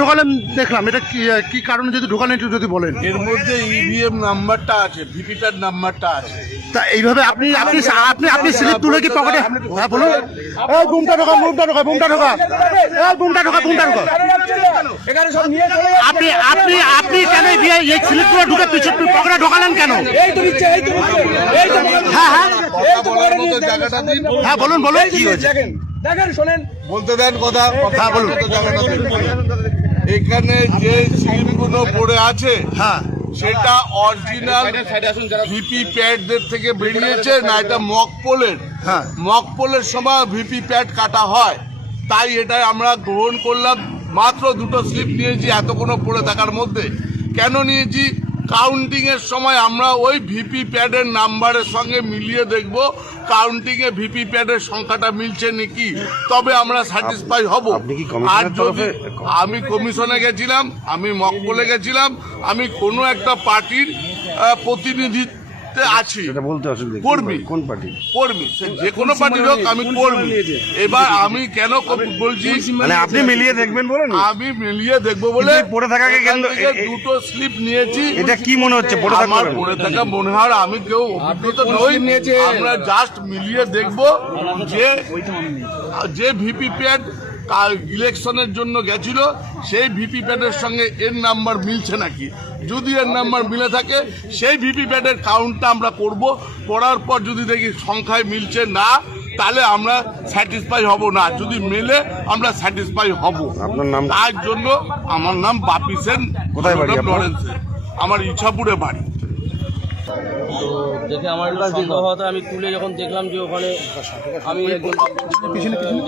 ঢোকালেন দেখলাম, এটা কি কারণে যদি ঢোকালেন একটু যদি বলেন। এর মধ্যে ইভিএম নাম্বারটা আছে, ভিভিপ্যাট নাম্বারটা আছে। তা এইভাবে আপনি আপনি আপনি আপনি স্লিপ তুলে কি পকেটে? হ্যাঁ বলুন। এই বুমটা ঢোকা, বুমটা ঢোকা, বুমটা ঢোকা, এই বুমটা ঢোকা, বুমটা ঢোকা। আপনি আপনি আপনি কেন এই স্লিপগুলো ঢুকে পিছনে পকেটে ঢোকালেন কেন? হ্যাঁ হ্যাঁ হ্যাঁ বলুন বলুন কি হয়েছে দেখেন শোনেন, বলতে দেন কথা। হ্যাঁ বলুন। এখানে যে স্লিপগুলো পড়ে আছে হ্যাঁ সেটা অরিজিনাল ভিপি প্যাডদের থেকে বেরিয়েছে না এটা মকপোলের? হ্যাঁ মকপোলের সময় ভিপি প্যাড কাটা হয়, তাই এটাই আমরা গ্রহণ করলাম। মাত্র দুটো স্লিপ নিয়েছি এতক্ষণ পড়ে থাকার মধ্যে। কেন নিয়েছি? কাউন্টিং এর সময় আমরা ওই ভিপি প্যাডের নাম্বারের সঙ্গে মিলিয়ে দেখব কাউন্টিং এ ভিপি প্যাডের সংখ্যাটা মিলছে নাকি, তবে আমরা স্যাটিসফাই হব। আর যদি আমি কমিশনে গেছিলাম, আমি মকপোলে গেছিলাম, আমি কোনো একটা পার্টির প্রতিনিধিত্বে আছি, কর্মী, কোন পার্টি কর্মী, যে কোনো পার্টির হোক আমি কর্মী। এবার আমি কেন বলছি, মানে আপনি মিলিয়ে দেখবেন বলেন? আমি মিলিয়ে দেখবো বলে পড়ে থাকাকে দুটো স্লিপ নিয়েছি। এটা কি মনে হচ্ছে আমার পড়ে থাকা মনে হয়, আমি কেউ অভিজ্ঞতা নই, আমরা জাস্ট মিলিয়ে দেখবো যে ভিপি প্যাড ইলেকশনের জন্য গেছিল সেই ভিপি প্যাডের সঙ্গে এর নাম্বার মিলছে নাকি। যদি এর নাম্বার মিলে থাকে সেই ভিপি প্যাডের কাউন্টটা আমরা করব। করার পর যদি দেখি সংখ্যায় মিলছে না, তাহলে আমরা স্যাটিসফাই হব না। যদি মেলে আমরা স্যাটিসফাই হব। আপনার নাম? তার জন্য আমার নাম বাপি সেন। কোথায় বাড়ি আপনার? আমার ইছাপুরে বাড়ি। তো দেখে আমার একটু সন্দেহ হতো। আমি তুলে যখন দেখলাম যে ওখানে আমি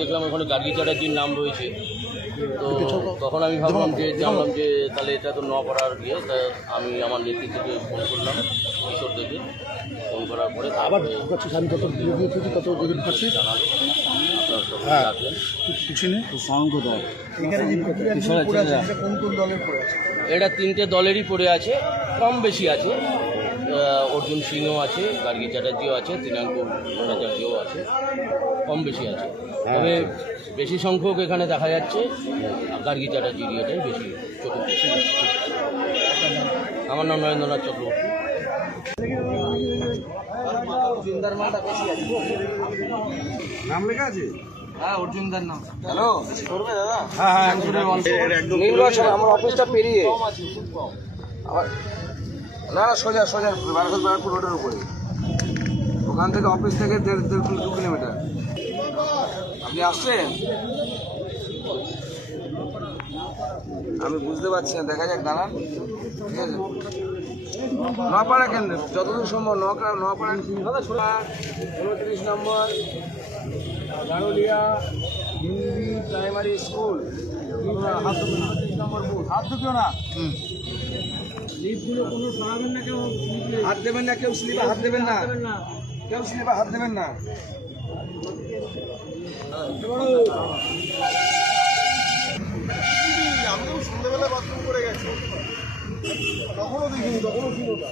দেখলাম ওখানে গার্গী চ্যাটার্জির নাম রয়েছে, তো তখন আমি জানলাম যে তাহলে এটা তো পাড়ার গিয়ে, তা আমি আমার নেতৃত্বকে ফোন করলাম, কিশোর থেকে ফোন করার পরে জানালো এটা তিনটে দলেরই পড়ে আছে, কম বেশি আছে। অর্জুন সিংও আছে, গার্গী চ্যাটার্জিও আছে, তৃণাঙ্কু ভট্টাচার্যও আছে, কম বেশি আছে। তবে বেশি সংখ্যক এখানে দেখা যাচ্ছে গার্গী চ্যাটার্জির এটাই বেশি চতুর্থ। আমার নাম নরেন্দ্রনাথ চক্রবর্তী। নাম লেখা আছে? হ্যাঁ, অর্জুনদার নাম। হ্যালো, করবে দাদা? হ্যাঁ নির্বাচন আমার অফিসটা পেরিয়ে না, সোজা সোজা বারাকপুর রোডের উপরে। ওখান থেকে অফিস থেকে 1.5 কিলোমিটার। আপনি আসছেন? আমি বুঝতে পারছি না, দেখা যাক, দাঁড়ান। ঠিক আছে, নপাড়া কেন্দ্রে যতদূর সম্ভব নপাড়া 29 নম্বর গারুলিয়া হিন্দি প্রাইমারি স্কুল, 29 নম্বর বুথ। হাত ঢুকিও না, স্লিপগুলো কোনো সরাবেন না, কেউ হাত দেবেন না, কেউ স্লিপে হাত দেবেন না, কেউ স্লিপে হাত দেবেন না। আমি তো সন্ধ্যাবেলা বাথরুম করে গেছি, তখনও দেখিনি, তখনও ছিল না।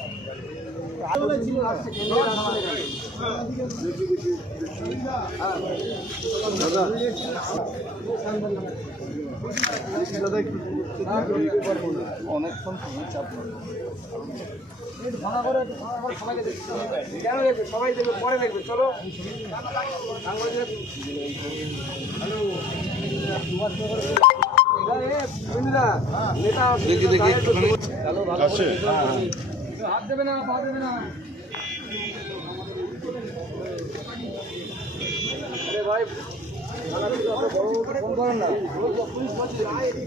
অনেকক্ষণ চাপ সবাই দেখবে, পরে দেখবে। চলো, হাত দেবে না, পা দেবে না।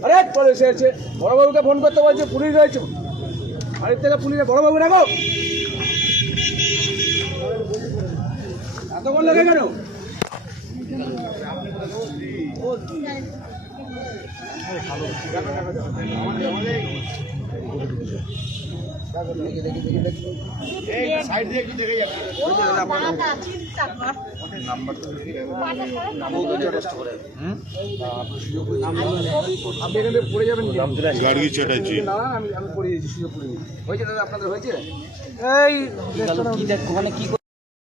আরে পরে এসেছে, বড়বাবুকে ফোন করতে বলছে, পুলিশ রয়েছে বাড়ির থেকে। পুলিশে বড়বাবু রাখো, এতক্ষণ লেগে কেন? সাইড দিয়ে কি দেখে যাচ্ছে? আপনি এখান থেকে পড়ে যাবেন। গার্গী চ্যাটার্জি না, আমি পড়ে দিয়েছি, সুযোগ পড়ে দিয়েছি। হয়েছে দাদা, আপনাদের হয়েছে? এই